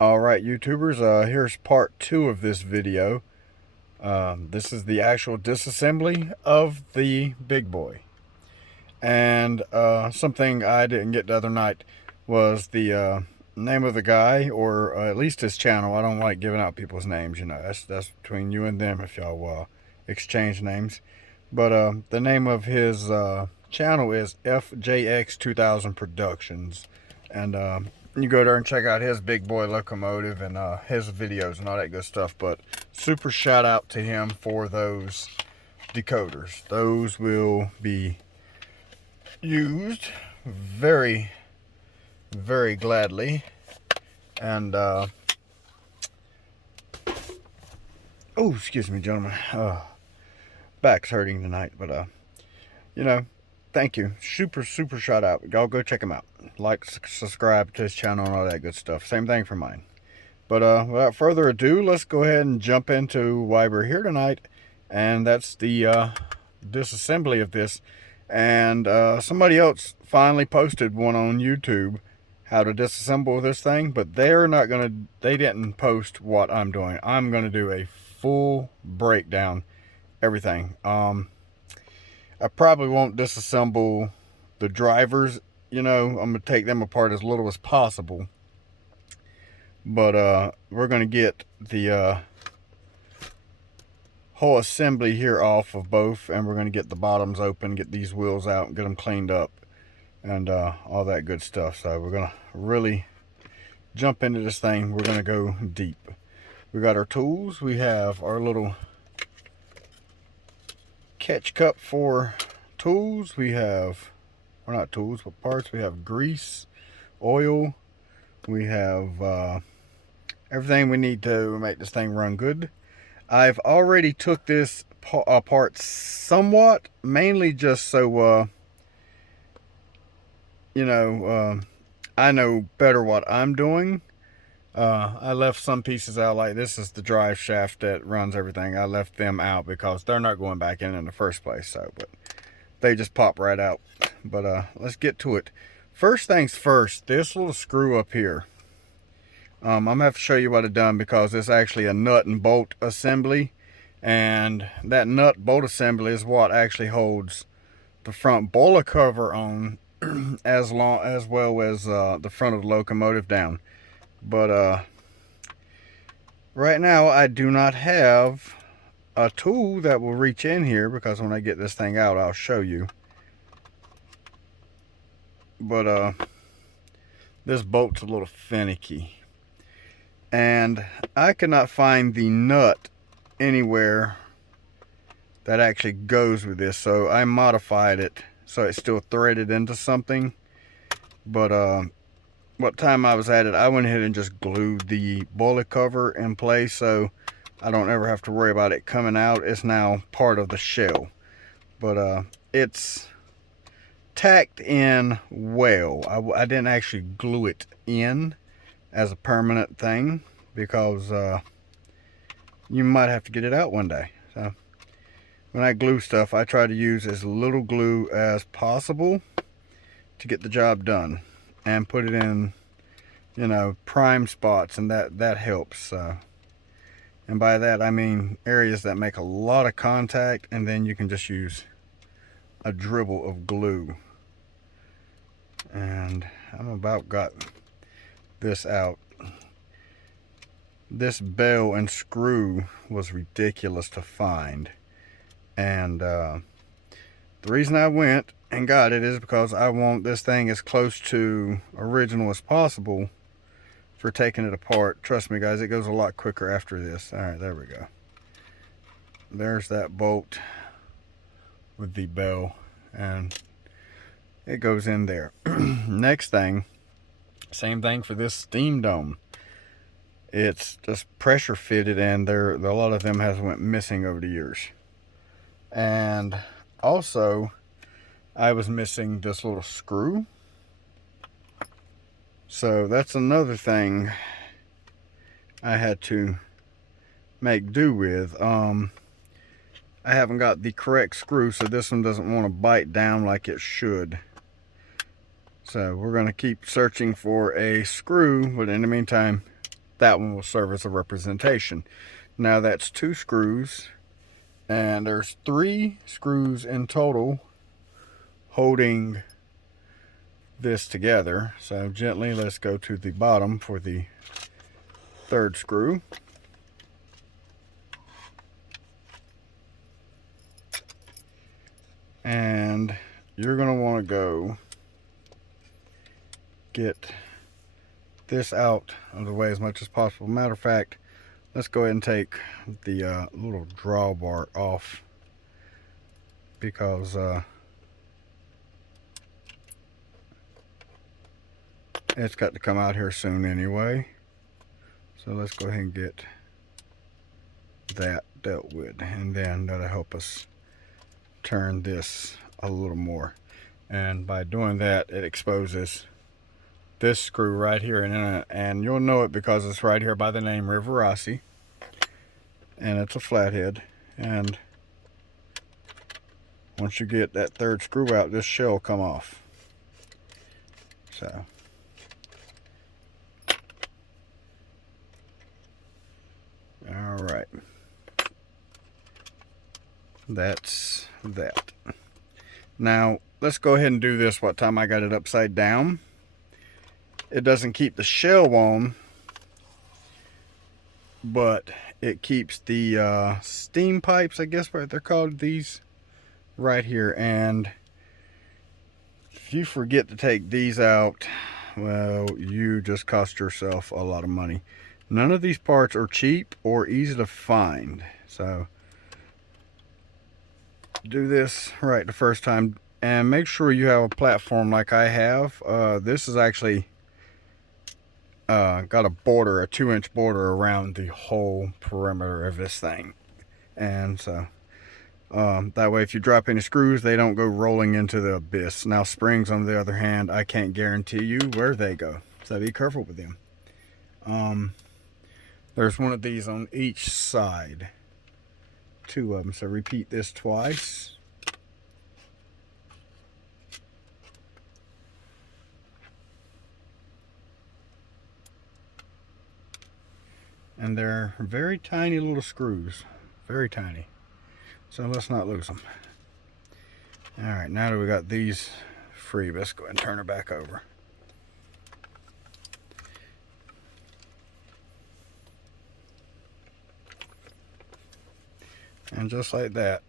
Alright, YouTubers, here's part 2 of this video. This is the actual disassembly of the Bigboy. And something I didn't get the other night was the name of the guy, or at least his channel. I don't like giving out people's names, you know. That's between you and them if y'all exchange names. But the name of his channel is FJX2000 Productions. And you go there and check out his Bigboy locomotive and his videos and all that good stuff. But super shout out to him for those decoders. Those will be used very, very gladly. And oh, excuse me, gentlemen. Back's hurting tonight, but you know, thank you. Super shout out. Y'all go check him out. Like, subscribe to his channel and all that good stuff. Same thing for mine. But without further ado, let's go ahead and jump into why we're here tonight. And that's the disassembly of this. And somebody else finally posted one on YouTube, how to disassemble this thing. But they didn't post what I'm doing. I'm going to do a full breakdown. Everything. I probably won't disassemble the drivers, you know. I'm gonna take them apart as little as possible, but we're gonna get the whole assembly here off of both, and we're gonna get the bottoms open, get these wheels out and get them cleaned up, and all that good stuff. So we're gonna really jump into this thing. We're gonna go deep. We got our tools. We have our little catch cup for tools. We have, or not tools, but parts. We have grease, oil. We have everything we need to make this thing run good. I've already took this apart somewhat, mainly just so you know, I know better what I'm doing. I left some pieces out, like this is the drive shaft that runs everything. I left them out because they're not going back in the first place. So, but they just pop right out. But let's get to it. First things first, this little screw up here. I'm gonna have to show you what I've done because it's actually a nut and bolt assembly, and that nut bolt assembly is what actually holds the front boiler cover on, as well as the front of the locomotive down. But right now I do not have a tool that will reach in here, because when I get this thing out I'll show you. But this bolt's a little finicky, and I could not find the nut anywhere that actually goes with this, so I modified it so it's still threaded into something. But what time I was at it, I went ahead and just glued the boiler cover in place, so I don't ever have to worry about it coming out. It's now part of the shell. But it's tacked in well. I didn't actually glue it in as a permanent thing, because you might have to get it out one day. So when I glue stuff, I try to use as little glue as possible to get the job done, and put it in, you know, prime spots, and that helps. And by that I mean areas that make a lot of contact, and then you can just use a dribble of glue. And I'm about got this out. This bell and screw was ridiculous to find, and the reason I went and got it is because I want this thing as close to original as possible for taking it apart. Trust me guys, it goes a lot quicker after this. Alright, there we go. There's that bolt with the bell, and it goes in there. Next thing, same thing for this steam dome. It's just pressure fitted, and a lot of them has went missing over the years. And also I was missing this little screw, so that's another thing I had to make do with. I haven't got the correct screw, so this one doesn't want to bite down like it should. So we're going to keep searching for a screw, but in the meantime that one will serve as a representation. Now that's 2 screws, and there's 3 screws in total holding this together. So gently, let's go to the bottom for the 3rd screw. And you're going to want to go get this out of the way as much as possible. Matter of fact, let's go ahead and take the little drawbar off, because it's got to come out here soon anyway. So let's go ahead and get that dealt with, and then that'll help us turn this a little more. And by doing that, it exposes this screw right here, and you'll know it because it's right here by the name Rivarossi, and it's a flathead. And once you get that 3rd screw out, this shell will come off. So all right, that's that. Now let's go ahead and do this what time I got it upside down. It doesn't keep the shell on, but it keeps the steam pipes, I guess what they're called, these right here. And if you forget to take these out, well, you just cost yourself a lot of money. None of these parts are cheap or easy to find, so do this right the first time, and make sure you have a platform like I have. This is actually got a border, a 2-inch border around the whole perimeter of this thing, and so that way if you drop any screws, they don't go rolling into the abyss. Now springs, on the other hand, I can't guarantee you where they go, so be careful with them. There's one of these on each side, 2 of them, so repeat this twice. And they're very tiny little screws, very tiny, so let's not lose them. All right, now that we got these free, let's go ahead and turn her back over. And just like that,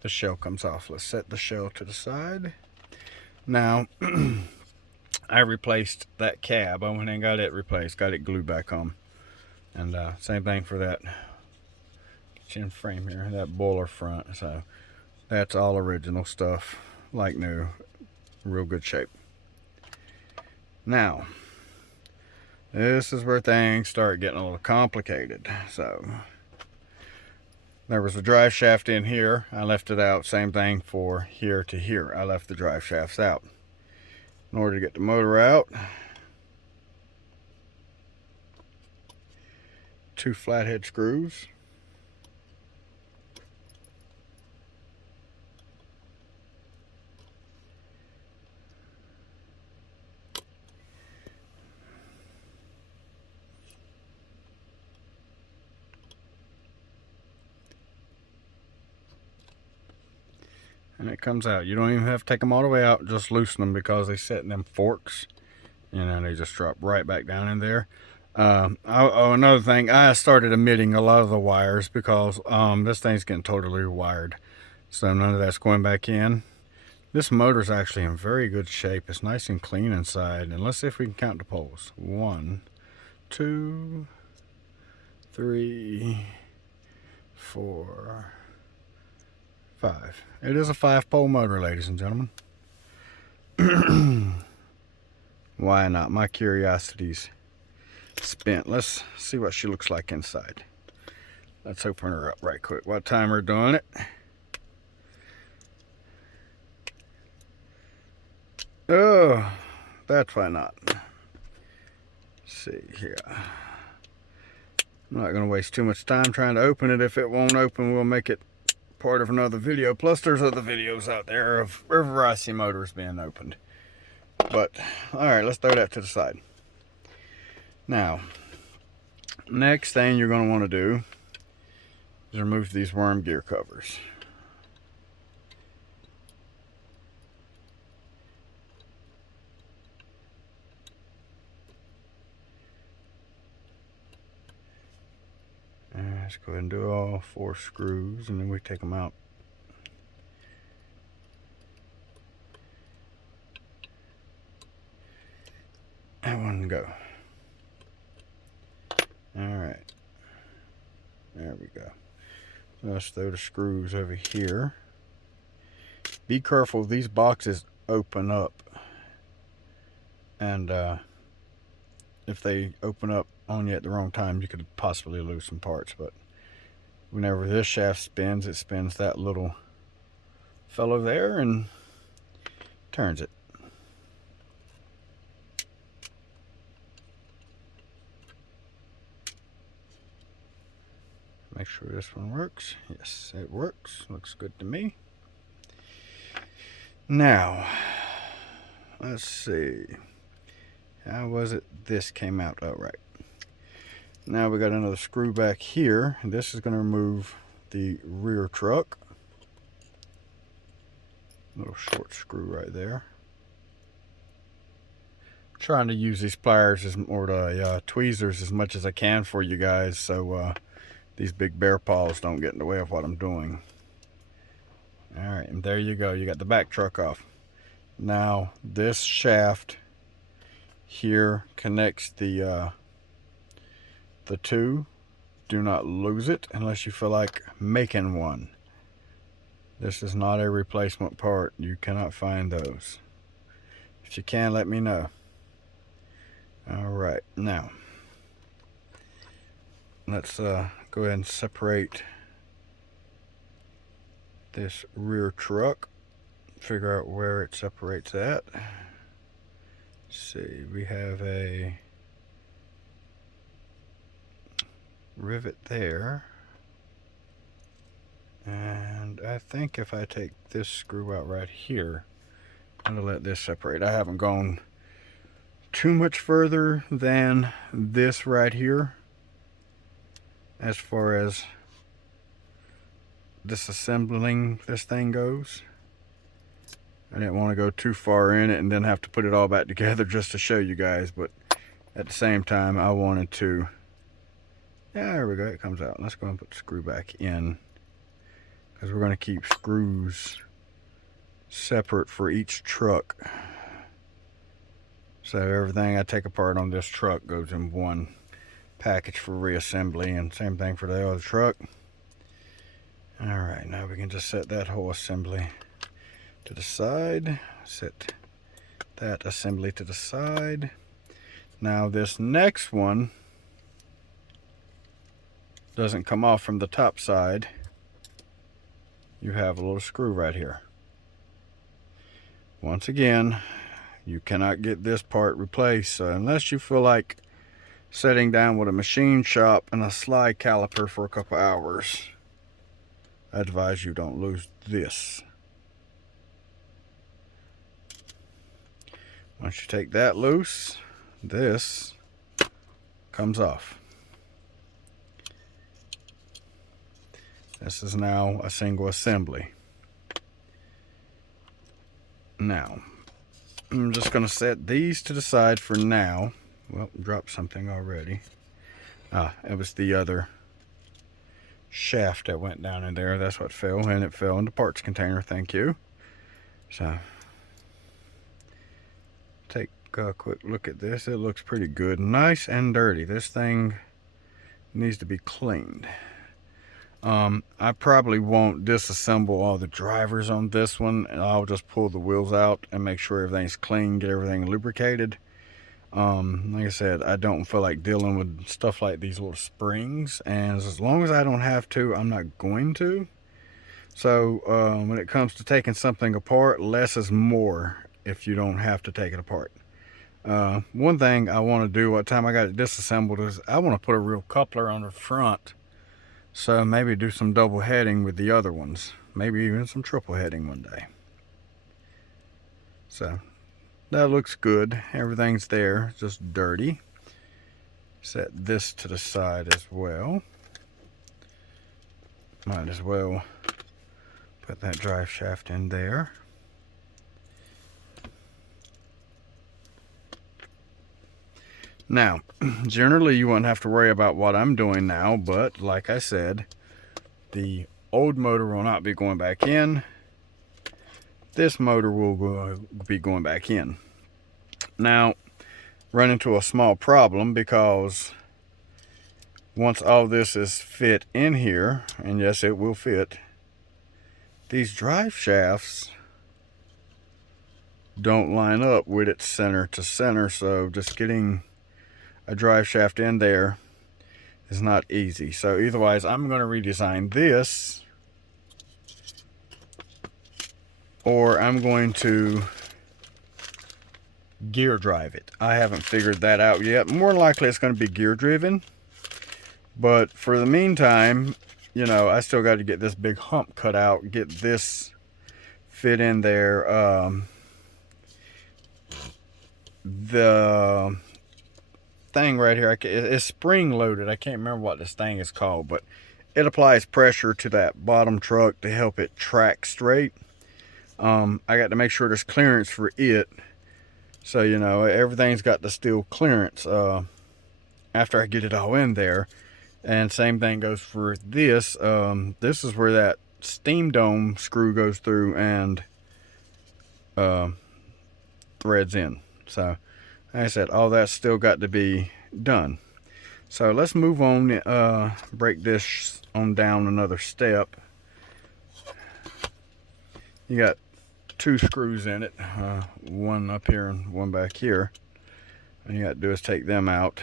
the shell comes off. Let's set the shell to the side. Now, I replaced that cab. I went and got it replaced, got it glued back on. And same thing for that chin frame here, that boiler front. So that's all original stuff, like new, real good shape. Now, this is where things start getting a little complicated. So there was a drive shaft in here. I left it out. Same thing for here to here. I left the drive shafts out. In order to get the motor out, 2 flathead screws. And it comes out. You don't even have to take them all the way out, just loosen them, because they sit in them forks, and then they just drop right back down in there. Another thing, I started omitting a lot of the wires because this thing's getting totally rewired, so none of that's going back in. This motor's actually in very good shape. It's nice and clean inside. And let's see if we can count the poles. 1, 2, 3, 4, 5. It is a 5-pole motor, ladies and gentlemen. Why not? My curiosity's spent. Let's see what she looks like inside. Let's open her up right quick. What time we're doing it? Oh, that's why not. Let's see here. I'm not going to waste too much time trying to open it. If it won't open, we'll make it part of another video. Plus, there's other videos out there of Rivarossi motors being opened. But, alright, let's throw that to the side. Now, Next thing you're going to want to do is remove these worm gear covers. And let's go ahead and do all 4 screws, and then we take them out. And one go. Alright. There we go. So let's throw the screws over here. Be careful, these boxes open up. And if they open up on you at the wrong time, you could possibly lose some parts. But whenever this shaft spins, it spins that little fellow there and turns it. Make sure this one works. Yes, it works. Looks good to me. Now, let's see. How was it? This came out outright. Now we got another screw back here. This is going to remove the rear truck. Little short screw right there. I'm trying to use these pliers or the tweezers as much as I can for you guys, so these big bear paws don't get in the way of what I'm doing. Alright, and there you go. You got the back truck off. Now, this shaft here connects the two. Do not lose it unless you feel like making one. This is not a replacement part. You cannot find those. If you can, let me know. Alright, now let's go ahead and separate this rear truck. Figure out where it separates at. Let's see, we have a rivet there, and I think if I take this screw out right here, I'm going to let this separate. I haven't gone too much further than this right here as far as disassembling this thing goes. I didn't want to go too far in it and then have to put it all back together just to show you guys, but at the same time I wanted to. Yeah, there we go, it comes out. Let's go and put the screw back in, because we're going to keep screws separate for each truck. So everything I take apart on this truck goes in one package for reassembly, and same thing for the other truck. Alright, now we can just set that whole assembly to the side. Set that assembly to the side. Now this next one doesn't come off from the top side. You have a little screw right here. Once again, you cannot get this part replaced unless you feel like sitting down with a machine shop and a slide caliper for a couple hours. I advise you don't lose this. Once you take that loose, this comes off. This is now a single assembly. Now, I'm just going to set these to the side for now. Well, dropped something already. It was the other shaft that went down in there. That's what fell, and it fell in the parts container. Thank you. So, take a quick look at this. It looks pretty good. Nice and dirty. This thing needs to be cleaned. I probably won't disassemble all the drivers on this one, and I'll just pull the wheels out and make sure everything's clean, get everything lubricated. Like I said, I don't feel like dealing with stuff like these little springs, and as long as I don't have to, I'm not going to. So when it comes to taking something apart, less is more if you don't have to take it apart. One thing I want to do by the time I got it disassembled is I want to put a real coupler on the front. So maybe do some double heading with the other ones. Maybe even some triple heading one day. So that looks good. Everything's there, just dirty. set this to the side as well. Might as well put that drive shaft in there. Now, generally you won't have to worry about what I'm doing now, but like I said, the old motor will not be going back in. This motor will be going back in. Now, run into a small problem because once all this is fit in here, and yes, it will fit, these drive shafts don't line up with it center to center, so just getting a drive shaft in there is not easy. So otherwise, I'm going to redesign this, or I'm going to gear drive it. I haven't figured that out yet. More likely it's going to be gear driven, but for the meantime, you know, I still got to get this big hump cut out, get this fit in there. The thing right here, it's spring loaded. I can't remember what this thing is called, but it applies pressure to that bottom truck to help it track straight. I got to make sure there's clearance for it, so you know everything's got the steel clearance after I get it all in there. And same thing goes for this. This is where that steam dome screw goes through and threads in. So like I said, all that's still got to be done. So let's move on, break this on down another step. You got two screws in it, one up here and one back here. And you got to do is take them out.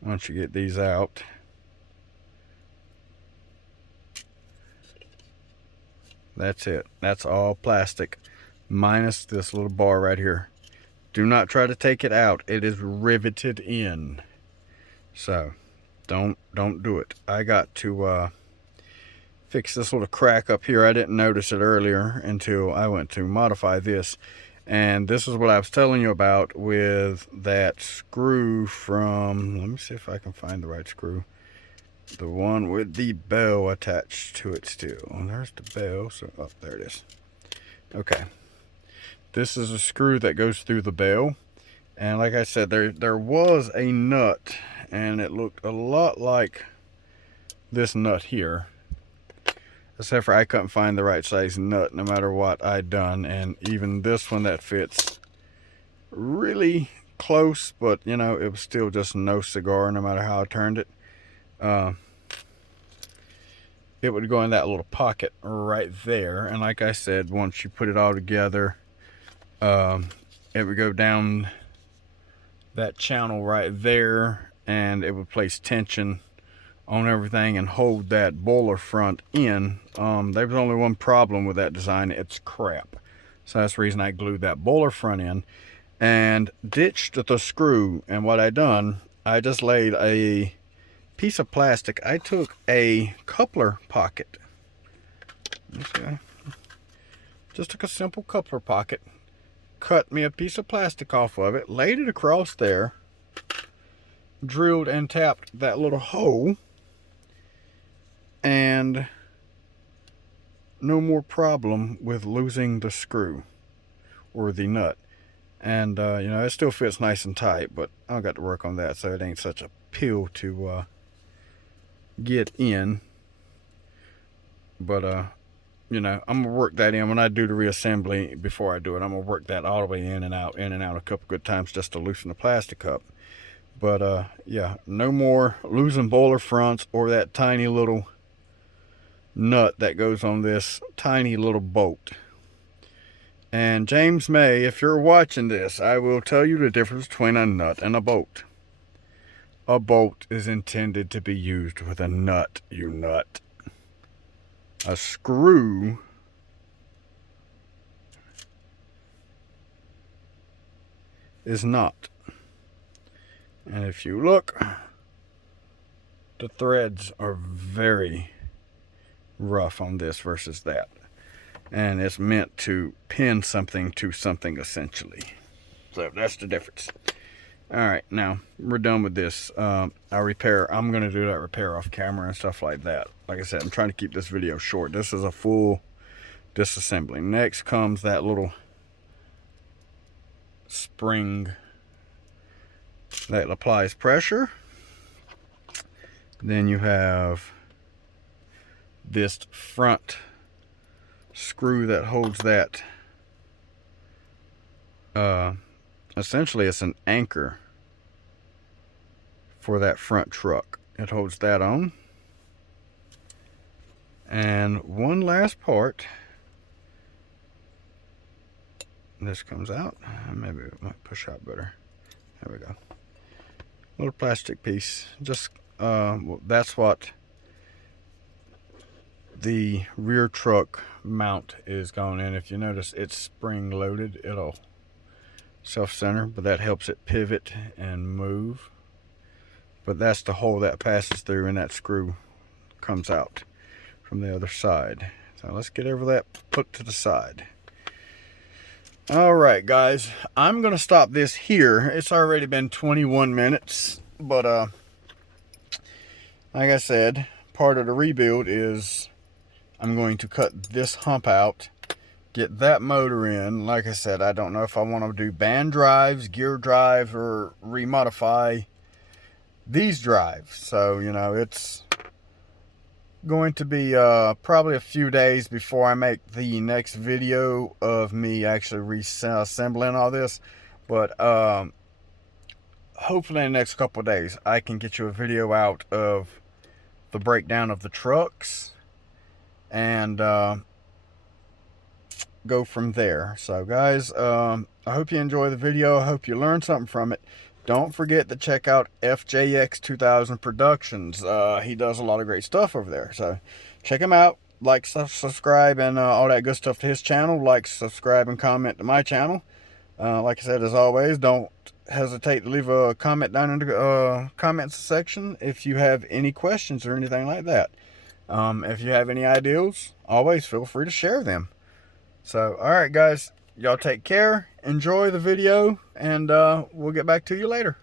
Once you get these out, that's it. That's all plastic, minus this little bar right here. Do not try to take it out. It is riveted in. So don't do it. I got to fix this little crack up here. I didn't notice it earlier until I went to modify this. And this is what I was telling you about with that screw from, let me see if I can find the right screw. The one with the bell attached to it still. And there's the bell. So, oh, there it is. Okay. This is a screw that goes through the bell. And like I said, there was a nut, and it looked a lot like this nut here. Except for I couldn't find the right size nut no matter what I'd done. And even this one that fits really close, but you know, it was still just no cigar no matter how I turned it. It would go in that little pocket right there. And like I said, once you put it all together, it would go down that channel right there, and it would place tension on everything and hold that boiler front in. There was only one problem with that design. It's crap. So that's the reason I glued that boiler front in and ditched the screw. And what I done, I just laid a piece of plastic. I took a coupler pocket. Okay. Just took a simple coupler pocket, cut me a piece of plastic off of it, laid it across there, drilled and tapped that little hole, and no more problem with losing the screw or the nut. And you know, it still fits nice and tight, but I've got to work on that, so it ain't such a pill to get in. But you know, I'm gonna work that in when I do the reassembly. Before I do it, I'm gonna work that all the way in and out a couple good times just to loosen the plastic up. But yeah, no more losing boiler fronts or that tiny little nut that goes on this tiny little bolt. And James May, if you're watching this, I will tell you the difference between a nut and a bolt. A bolt is intended to be used with a nut, you nut. A screw is not. And if you look, the threads are very, rough on this versus that. And it's meant to pin something to something essentially. So that's the difference. Alright, now we're done with this. I'm going to do that repair off camera and stuff like that. Like I said, I'm trying to keep this video short. This is a full disassembly. Next comes that little spring that applies pressure. Then you have this front screw that holds that. Essentially it's an anchor for that front truck. It holds that on. And one last part. This comes out. Maybe it might push out better. There we go. Little plastic piece. Just well, that's what the rear truck mount is going in. If you notice, it's spring loaded. It'll self-center, but that helps it pivot and move. But that's the hole that passes through, and that screw comes out from the other side. So let's get over that, put to the side. Alright guys, I'm gonna stop this here. It's already been 21 minutes, but like I said, part of the rebuild is I'm going to cut this hump out, get that motor in. Like I said, I don't know if I want to do band drives, gear drive, or remodify these drives. So, you know, it's going to be probably a few days before I make the next video of me actually reassembling all this. But hopefully in the next couple of days I can get you a video out of the breakdown of the trucks and go from there. So guys, I hope you enjoy the video. I hope you learned something from it. Don't forget to check out FJX 2000 Productions. He does a lot of great stuff over there, so check him out. Like, subscribe, and all that good stuff to his channel. Like, subscribe, and comment to my channel. Like I said, as always, don't hesitate to leave a comment down in the comments section if you have any questions or anything like that. If you have any ideas, always feel free to share them. So, alright guys, y'all take care, enjoy the video, and we'll get back to you later.